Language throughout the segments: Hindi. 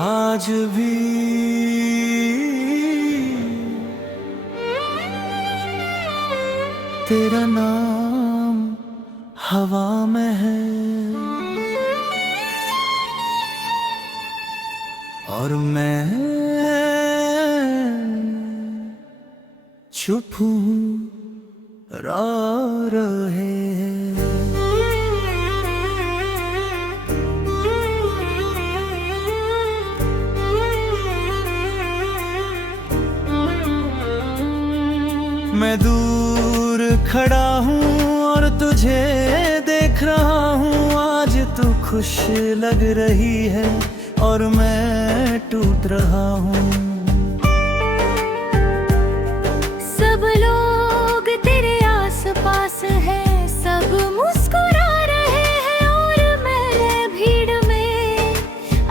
आज भी तेरा नाम हवा में है और मैं चुप हूँ रो रहे हैं। मैं दूर खड़ा हूँ और तुझे देख रहा हूँ। आज तू खुश लग रही है और मैं टूट रहा हूँ। सब लोग तेरे आस पास हैं, सब मुस्कुरा रहे हैं और मैं भीड़ में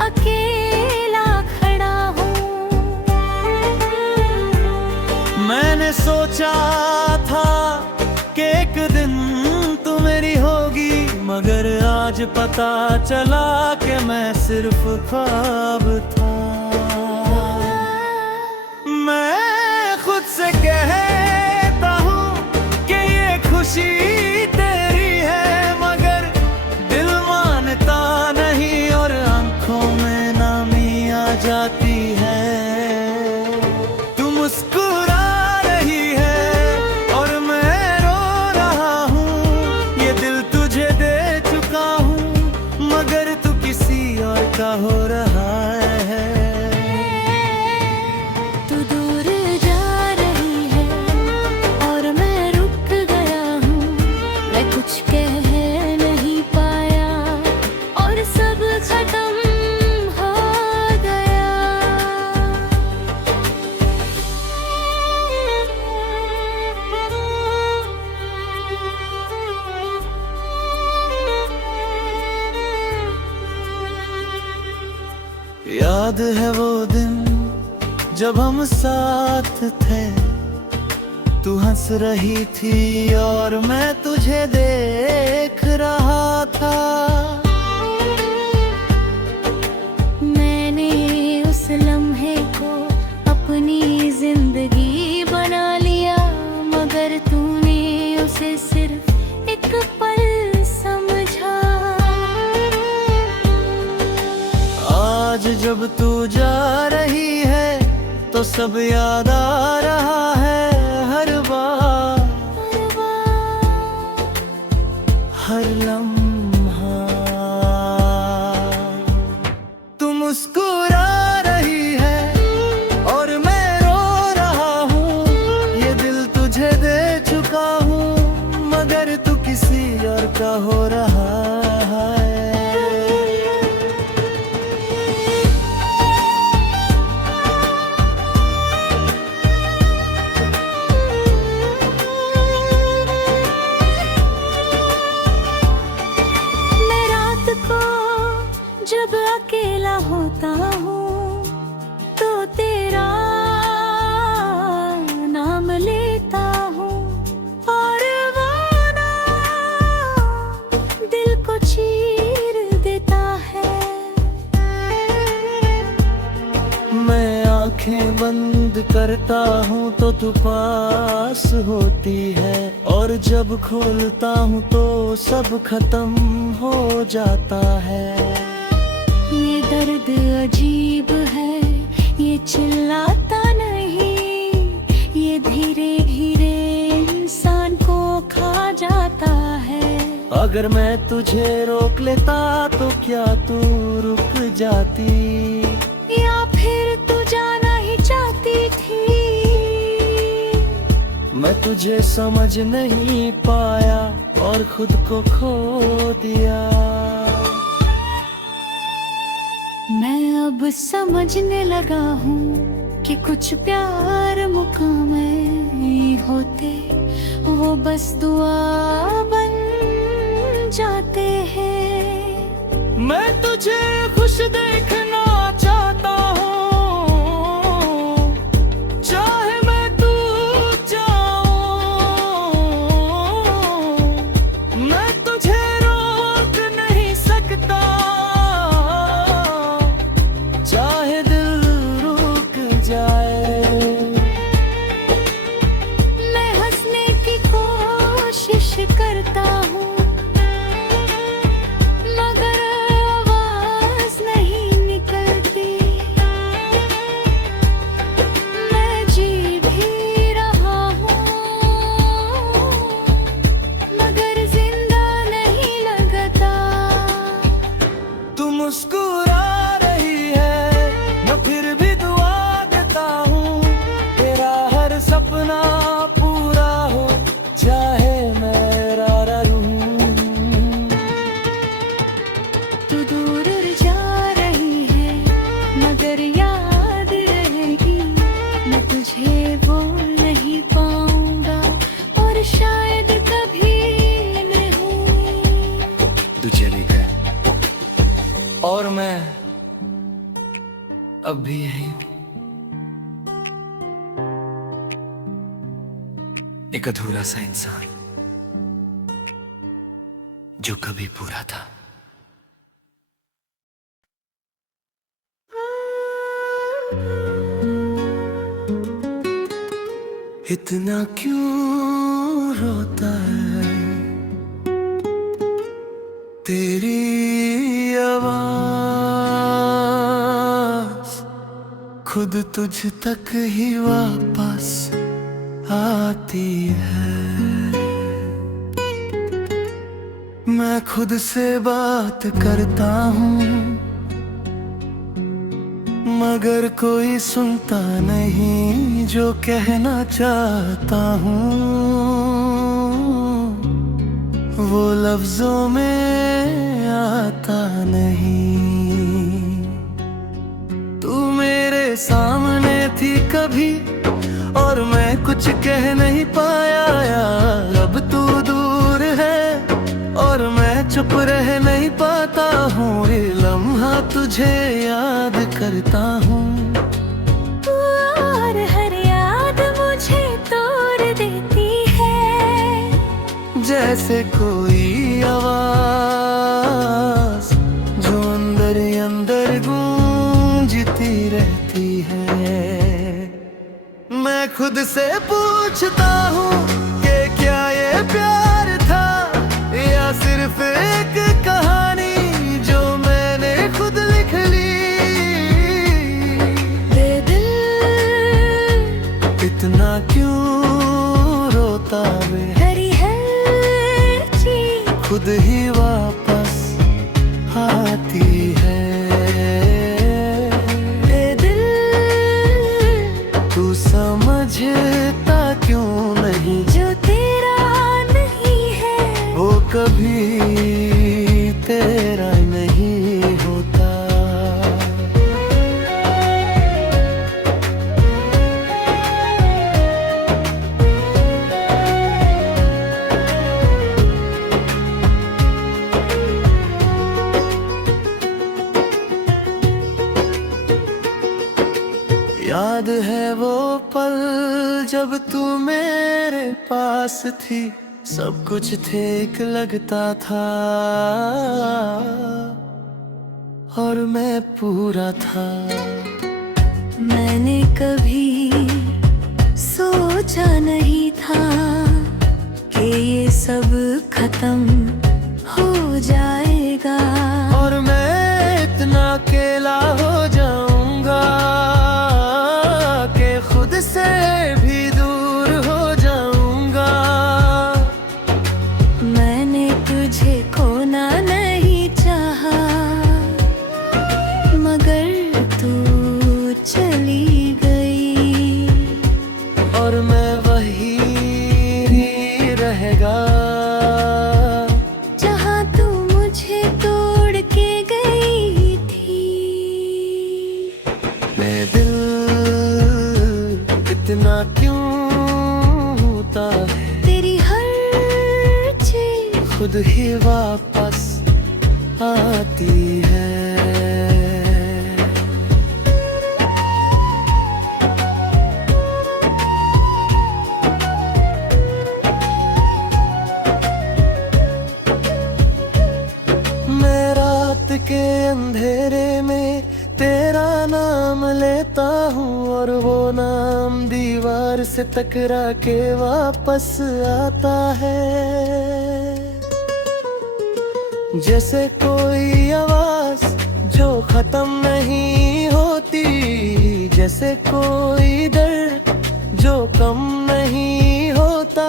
अकेला खड़ा हूँ। मैंने सोचा था कि एक दिन तू मेरी होगी, मगर आज पता चला कि मैं सिर्फ ख्वाब था। मैं खुद से कहता हूँ कि ये खुशी तेरी है, मगर दिल मानता नहीं और आंखों में नामी आ जाती है। तू मुस्कुरा रही है और मैं रो रहा हूँ। ये दिल तुझे दे चुका हूँ, मगर तू किसी और का हो रहा है। तू दूर जा रही है और मैं रुक गया हूँ। मैं कुछ कह नहीं पाया और सब खत्म हो गया। याद है वो दिन जब हम साथ थे, तू हंस रही थी और मैं तुझे देख रहा था। मैंने उस लम्हे को अपनी जिंदगी बना लिया, मगर तूने उसे सिर्फ एक पल समझा। आज जब तू जा रही है तो सब याद आ रहा है, हर बार हर लम्हा। तू मुस्कुरा रही है और मैं रो रहा हूँ। ये दिल तुझे दे चुका हूँ, मगर तू किसी और का हो रहा है। जब अकेला होता हूँ तो तेरा नाम लेता हूँ और वो नाम दिल को चीर देता है। मैं आंखें बंद करता हूँ तो तू पास होती है, और जब खोलता हूँ तो सब खत्म हो जाता है। ये दर्द अजीब है, ये चिल्लाता नहीं, ये धीरे धीरे इंसान को खा जाता है। अगर मैं तुझे रोक लेता तो क्या तू रुक जाती, या फिर तू जाना ही चाहती थी? मैं तुझे समझ नहीं पाया और खुद को खो दिया। मैं अब समझने लगा हूँ कि कुछ प्यार मुकाम होते, वो बस दुआ बन जाते हैं। मैं तुझे खुश देखना चाहता हूँ, चाहे मैं तू जाऊँ। मैं तुझे रोक नहीं सकता, चाहे करता हूँ, मगर आवाज नहीं निकलती। मैं जी भी रहा हूँ, मगर जिंदा नहीं लगता। तू मुस्कुरा रही है, मैं फिर भी दुआ देता हूँ, तेरा हर सपना पूरा हो, चाहे मैं रा रहूं। तू दूर जा रही है, मगर याद रहेगी। मैं तुझे बोल नहीं पाऊंगा, और शायद कभी नहीं। तू चली गई और मैं अब भी यही हूं, एक अधूरा सा इंसान जो कभी पूरा था। इतना क्यों रोता है तेरी आवाज, खुद तुझ तक ही वापस आती है। मैं खुद से बात करता हूँ, मगर कोई सुनता नहीं जो कहना चाहता हूँ। वो लफ्जों में आता नहीं। तू मेरे सामने थी कभी और मैं कुछ कह नहीं पाया, अब तू दूर है और मैं चुप रह नहीं पाता हूँ। ये लम्हा तुझे याद करता हूँ, और हर याद मुझे तोड़ देती है। जैसे कोई आवाज जो अंदर ही अंदर गूंजती रहती है। मैं खुद से पूछता हूँ कि क्या ये प्यार था या सिर्फ एक कहानी जो मैंने खुद लिख ली। बेदिल इतना क्यों रोता वे, हरी हर चीज खुद ही वापस आती है। बेदिल तू समझता क्यों नहीं, जो तेरा नहीं है वो कभी तेरा नहीं होता। याद है वो पल जब तू मेरे पास थी, सब कुछ ठीक लगता था और मैं पूरा था। मैंने कभी सोचा नहीं था कि ये सब खत्म हो जाएगा, और मैं इतना अकेला हो जाऊंगा कि खुद से भी दूर हो जाऊंगा। मैंने तुझे खोना नहीं चाहा, मगर तू चली गई, और मैं वही रहेगा जहाँ तू मुझे तोड़ के गई थी। मैं दिल इतना क्यों होता है, तेरी हर चीज खुद ही वापस आती है। मैं रात के अंधेरे में तेरा नाम लेता हूँ, और वो नाम दीवार से टकरा के वापस आता है। जैसे कोई आवाज जो खत्म नहीं होती, जैसे कोई दर्द जो कम नहीं होता।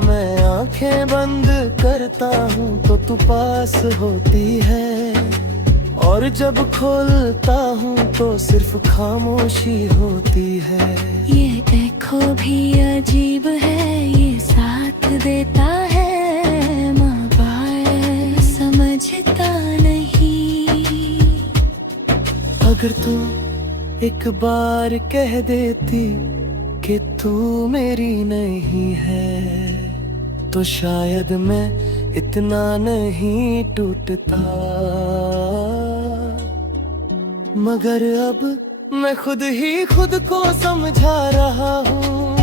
मैं आंखें बंद करता हूँ तो तू पास होती है, और जब खोलता हूँ तो सिर्फ खामोशी होती है। ये देखो भी अजीब है, ये साथ देता है मगर समझता नहीं। अगर तू एक बार कह देती कि तू मेरी नहीं है, तो शायद मैं इतना नहीं टूटता। मगर अब मैं खुद ही खुद को समझा रहा हूँ।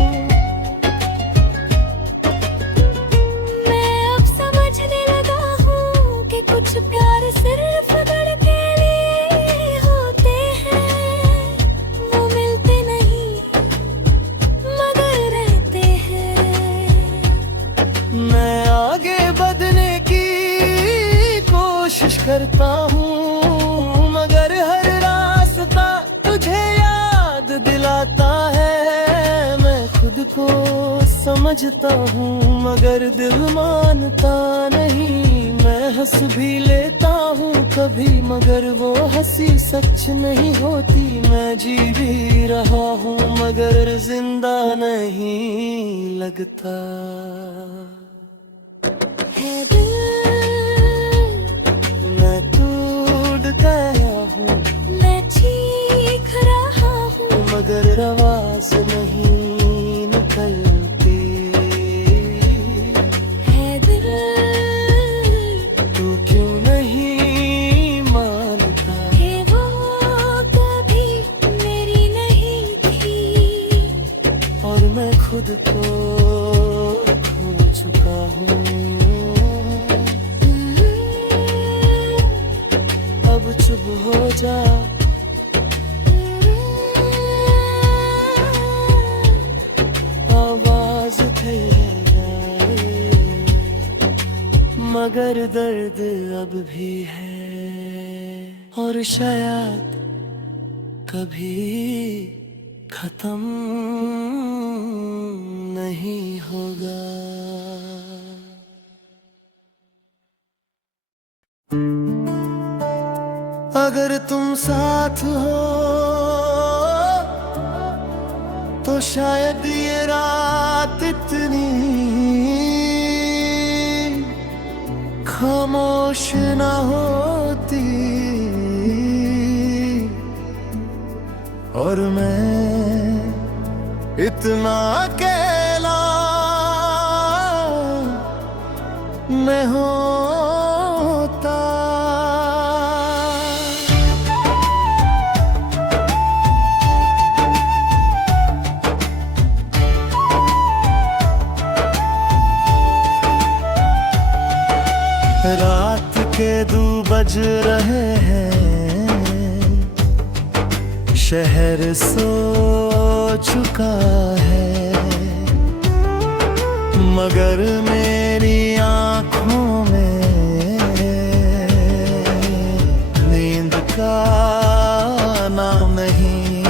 मैं अब समझने लगा हूँ कि कुछ प्यार सिर्फ गढ़ के लिए होते हैं। वो मिलते नहीं मगर रहते हैं। मैं आगे बढ़ने की कोशिश करता हूँ, मगर हर रास्ता तुझे याद दिलाता है। मैं खुद को समझता हूँ मगर दिल मानता नहीं। मैं हंस भी लेता हूँ कभी, मगर वो हंसी सच नहीं होती। मैं जी भी रहा हूँ मगर जिंदा नहीं लगता। है दिल मैं टूट गया हूँ, मैं चीख रहा हूँ मगर आवाज नहीं निकलती। है दिल तू क्यों नहीं मानता कि वो कभी मेरी नहीं थी। और मैं खुद को खो चुका हूँ। अब चुप हो जा, आवाज ठहर जाए, मगर दर्द अब भी है और शायद कभी खत्म नहीं होगा। अगर तुम साथ हो तो शायद ये रात इतनी खामोश ना होती, और मैं इतना अकेला मैं होता। रात के 2 बज रहे हैं, शहर सो चुका है, मगर मेरी आँखों में नींद का नाम नहीं।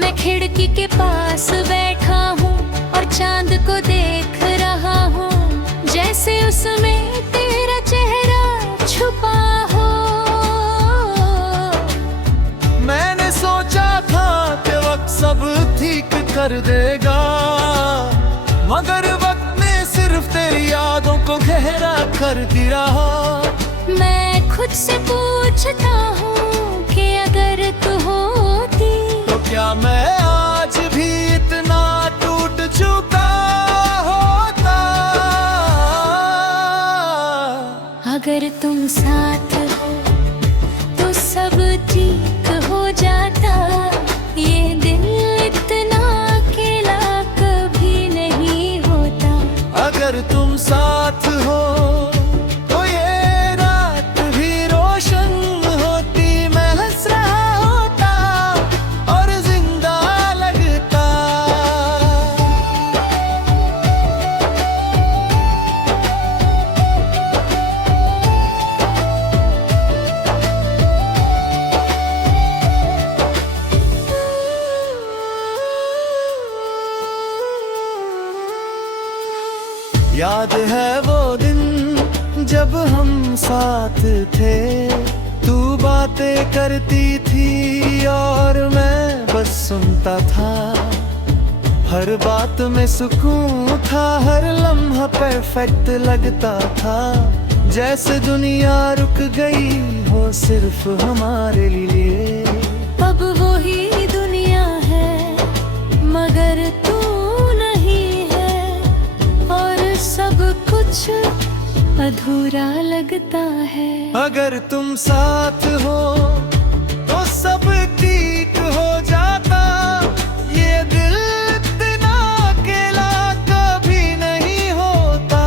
मैं खिड़की के पास बैठा हूँ और चांद को देख रहा हूँ, जैसे उसमें तेरा चेहरा छुपा हो। मैंने सोचा था कि वक्त सब ठीक कर देगा, मगर वक्त ने सिर्फ तेरी यादों को गहरा कर दिया। मैं खुद से पूछता हूँ कि अगर तू होती तो क्या मैं आज भी इतना टूट चुका होता। अगर तुम साथ हो तो सब ठीक हो जाता। ये दिल इतना अकेला कभी नहीं होता। अगर तुम साथ हो तो ये रात भी रोशन होती। मैं हंस रहा होता और जिंदा लगता। याद है वो दिन जब हम साथ थे, तू बातें करती थी और मैं बस सुनता था। हर बात में सुकून था, हर लम्हा परफेक्ट लगता था, जैसे दुनिया रुक गई हो सिर्फ हमारे लिए। अब वही दुनिया है मगर तू नहीं है, और सब कुछ अधूरा लगता है। अगर तुम साथ हो तो सब ठीक हो जाता, ये दिल इतना अकेला कभी नहीं होता।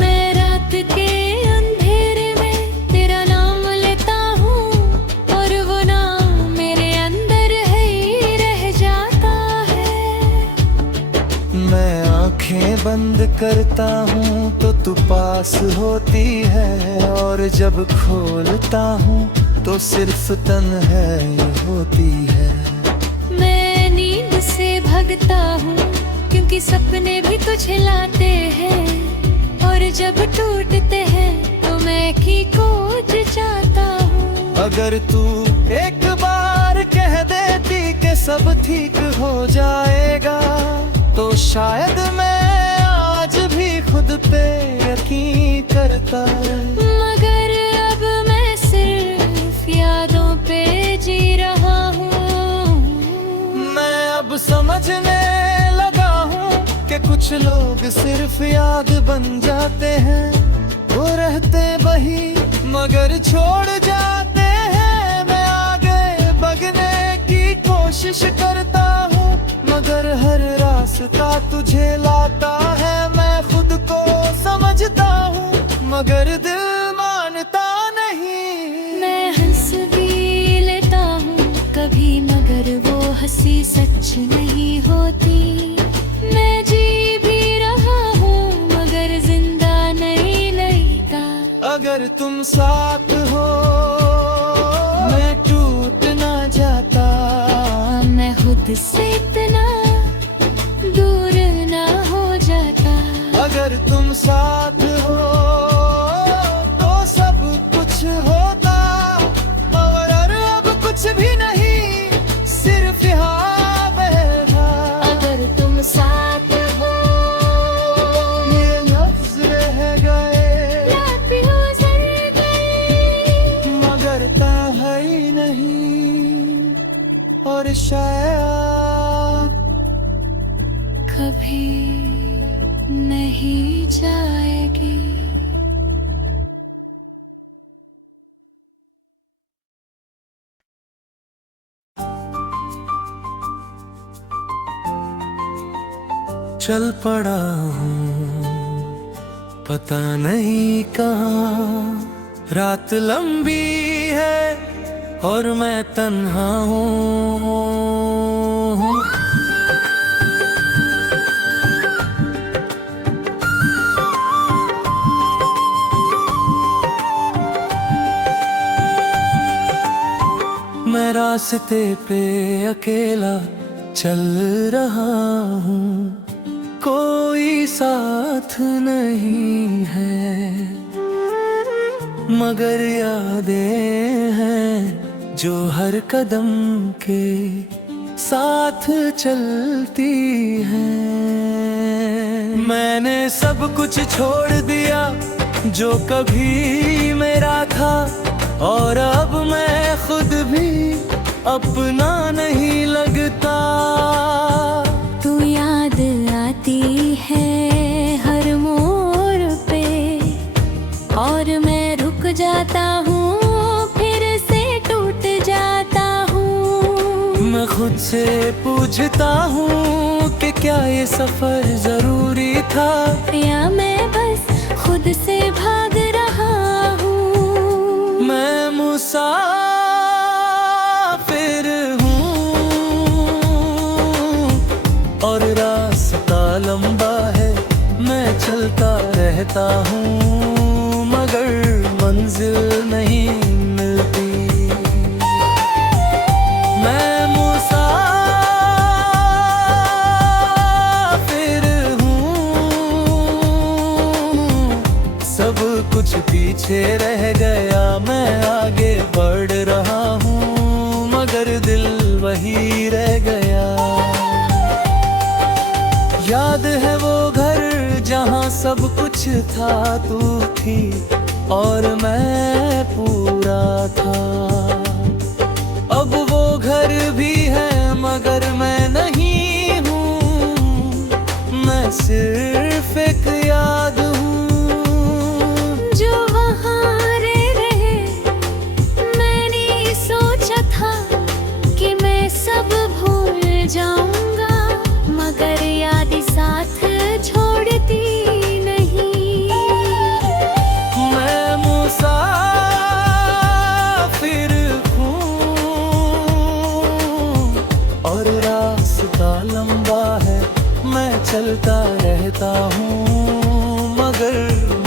मैं रात के अंधेरे में तेरा नाम लेता हूँ, और वो नाम मेरे अंदर है ही रह जाता है। मैं आंखें बंद करता हूँ तो तू पास होती है, और जब खोलता हूँ तो सिर्फ तन्हाई होती है। मैं नींद से भगता हूँ क्योंकि सपने भी तुझे लाते हैं, और जब टूटते हैं तो मैं की खोज चाहता हूँ। अगर तू एक बार कह देती कि सब ठीक हो जाएगा, तो शायद मैं आज भी खुद पे यकीन करता। मगर अब मैं सिर्फ यादों पे जी रहा हूँ। मैं अब समझने लगा हूँ कि कुछ लोग सिर्फ याद बन जाते हैं, वो रहते वही मगर छोड़ जाते हैं। मैं आगे बढ़ने की कोशिश करता हूँ मगर हर रास्ता तुझे लाता है। मैं खुद को समझता हूँ मगर दिल मानता नहीं। मैं हंस भी लेता हूँ कभी मगर वो हंसी सच नहीं होती। मैं जी भी रहा हूँ मगर जिंदा नहीं लगता। अगर तुम साथ हो मैं टूट ना जाता, मैं खुद से इतना दूर ना हो जाता। अगर तुम साथ हो तो सब कुछ होता, मगर अब कुछ भी नहीं सिर्फ यहाँ बहता। अगर तुम साथ हो ये लफ्ज रह गए याद भी गुजर गई, मगर था है ही नहीं, और शायद कभी नहीं जाएगी। चल पड़ा हूँ पता नहीं कहाँ, रात लंबी है और मैं तन्हा हूँ। मैं रास्ते पे अकेला चल रहा हूँ, कोई साथ नहीं है, मगर यादें हैं जो हर कदम के साथ चलती हैं। मैंने सब कुछ छोड़ दिया जो कभी मेरा था, और अब मैं खुद भी अपना नहीं लगता। तू याद आती है हर मोड़ पे, और मैं रुक जाता हूँ फिर से टूट जाता हूँ। मैं खुद से पूछता हूँ कि क्या ये सफर जरूरी था, या मैं बस खुद से भाग रहा हूँ। मैं मुसाफिर हूँ और रास्ता लंबा है, मैं चलता रहता हूँ मगर मन मंजिल नहीं मिलती। मैं मुसाफिर हूँ, सब कुछ पीछे रह गया, मैं आगे बढ़ रहा हूँ, मगर दिल वही रह गया। याद है वो घर जहाँ सब कुछ था, तू थी और मैं पूरा था। अब वो घर भी है मगर मैं नहीं हूँ, मैं सिर्फ एक याद हूँ। जो वहाँ रह रहे, मैंने सोचा था कि मैं सब भूल जाऊंगा, मगर याद साथ छोड़ती नहीं। मैं मुसाफिर हूँ और रास्ता लंबा है, मैं चलता रहता हूँ, मगर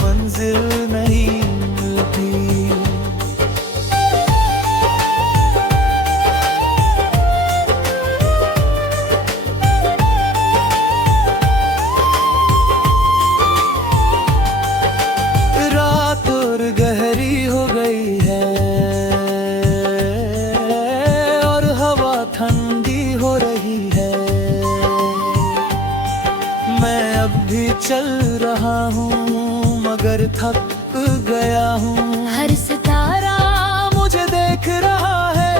मंजिल नहीं मिलती। गहरी हो गई है और हवा ठंडी हो रही है, मैं अब भी चल रहा हूँ, मगर थक गया हूँ। हर सितारा मुझे देख रहा है,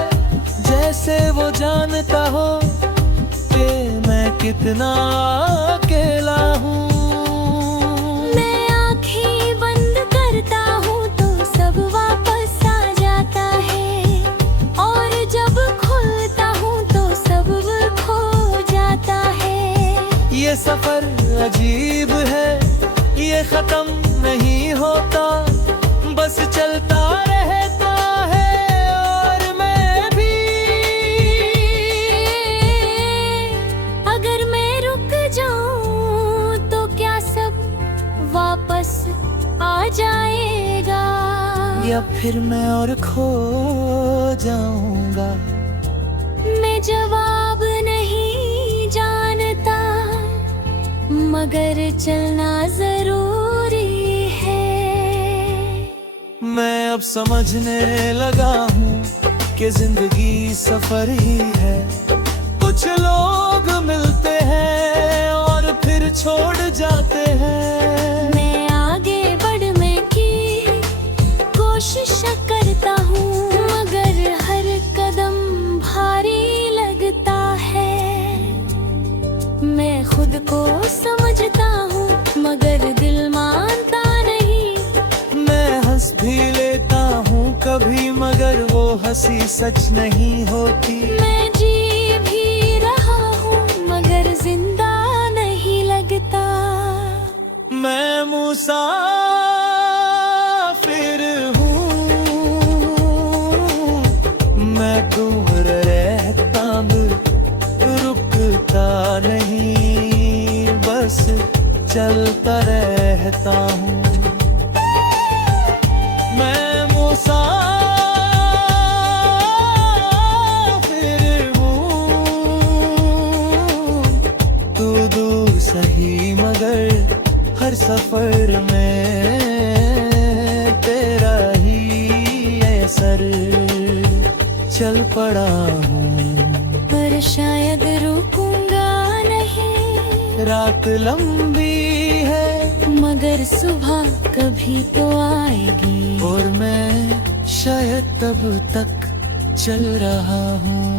जैसे वो जानता हो कि मैं कितना अकेला हूँ। ये सफर अजीब है, ये खत्म नहीं होता, बस चलता रहता है और मैं भी। अगर मैं रुक जाऊं तो क्या सब वापस आ जाएगा, या फिर मैं और खो जाऊंगा। मैं जवाब नहीं जानता, मगर चलना जरूरी है। मैं अब समझने लगा हूँ कि जिंदगी सफर ही है। कुछ लोग मिलते हैं और फिर छोड़ जाते हैं। मैं आगे बढ़ने की कोशिश करता हूँ, मगर हर कदम भारी लगता है। मैं खुद को समझता हूँ, मगर दिल मानता नहीं। मैं हंस भी लेता हूँ कभी, मगर वो हंसी सच नहीं होती। मैं जी भी रहा हूँ, मगर जिंदा नहीं लगता। मैं मुसाफिर हूँ, मैं दूर रहता हूँ, रुकता नहीं, बस चलता रहता हूँ। मैं मुसाफिर हूँ, तू दूर सही मगर हर सफर में तेरा ही असर। चल पड़ा हूँ पर शायद रुकूंगा नहीं। रात लंबी है मगर सुबह कभी तो आएगी, और मैं शायद तब तक चल रहा हूँ।